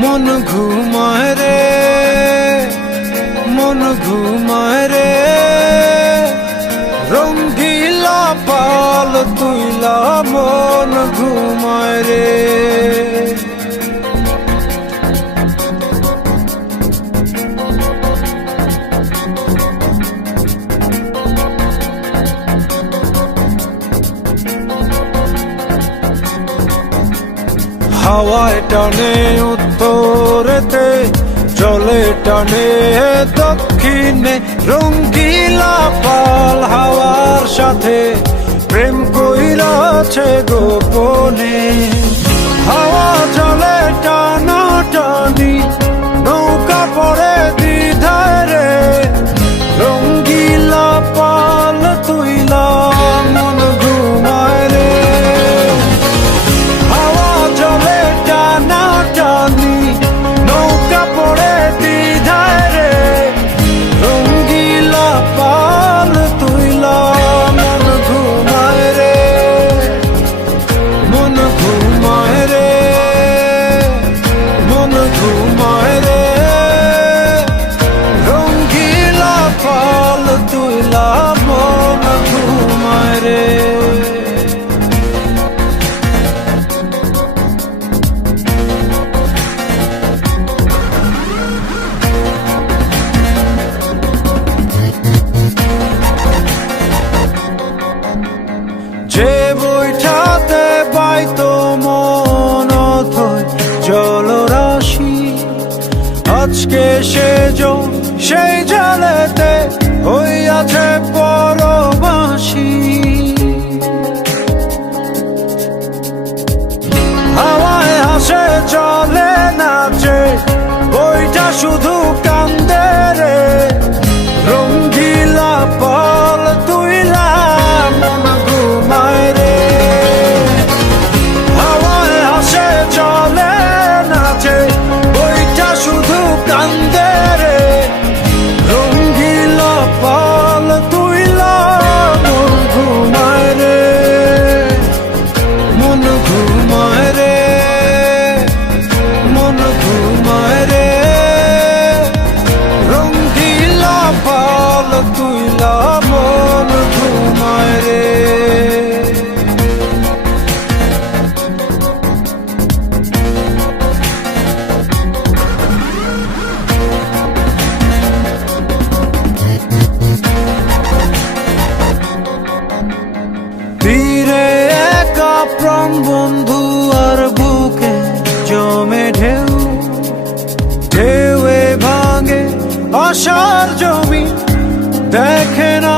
মন ঘুমায় রে, মন ঘুমায় রে, রঙ্গিলা পাল তুইলা মন ঘুমায় রে। হাওয়ায় টানে উত্তরেতে, জলে টানে দক্ষিণে, রঙ্গিলা পাল হাওয়ার সাথে প্রেম কইরাছে গোপনে। হাওয়া জলে টানা টানি, নৌকা পড়ে দ্বিধায় রে, রঙ্গিলা পাল তুইলা মন ঘুমায় রে। হাওয়া জলে টানা টানি, নৌকা পড়ে দ্বিধায় রে, রঙ্গিলা পাল তুইলা মন ঘুমায় রে, মন ঘুমায় রে, মন ঘুমায় রে, রঙ্গিলা পাল তুইলা মন ঘুমায় রে। যে বইটাতে বাইতো মন অথই জলরাশি, আজকে সেই জলেতে হইয়াছে পরবাসী। হাওয়ায় হাসে জলে নাচে, বইটা শুধু কান্দে রে, রঙ্গিলা পাল তুইলা মন ঘুমায় রে। হাওয়ায় হাসে জলে নাচে, বইটা শুধু কান্দে রে, রঙ্গিলা পাল তুইলা মন ঘুমায় রে, মন ঘুমায় রে, মন ঘুমায় রে, রঙ্গিলা পাল তুইলা মন ঘুমায় রে। তীরে একা প্রাণ বন্ধু আর বুকে জমে ঢেউ, ঢেউয়ে ভাঙে আশার জমি, দেখে না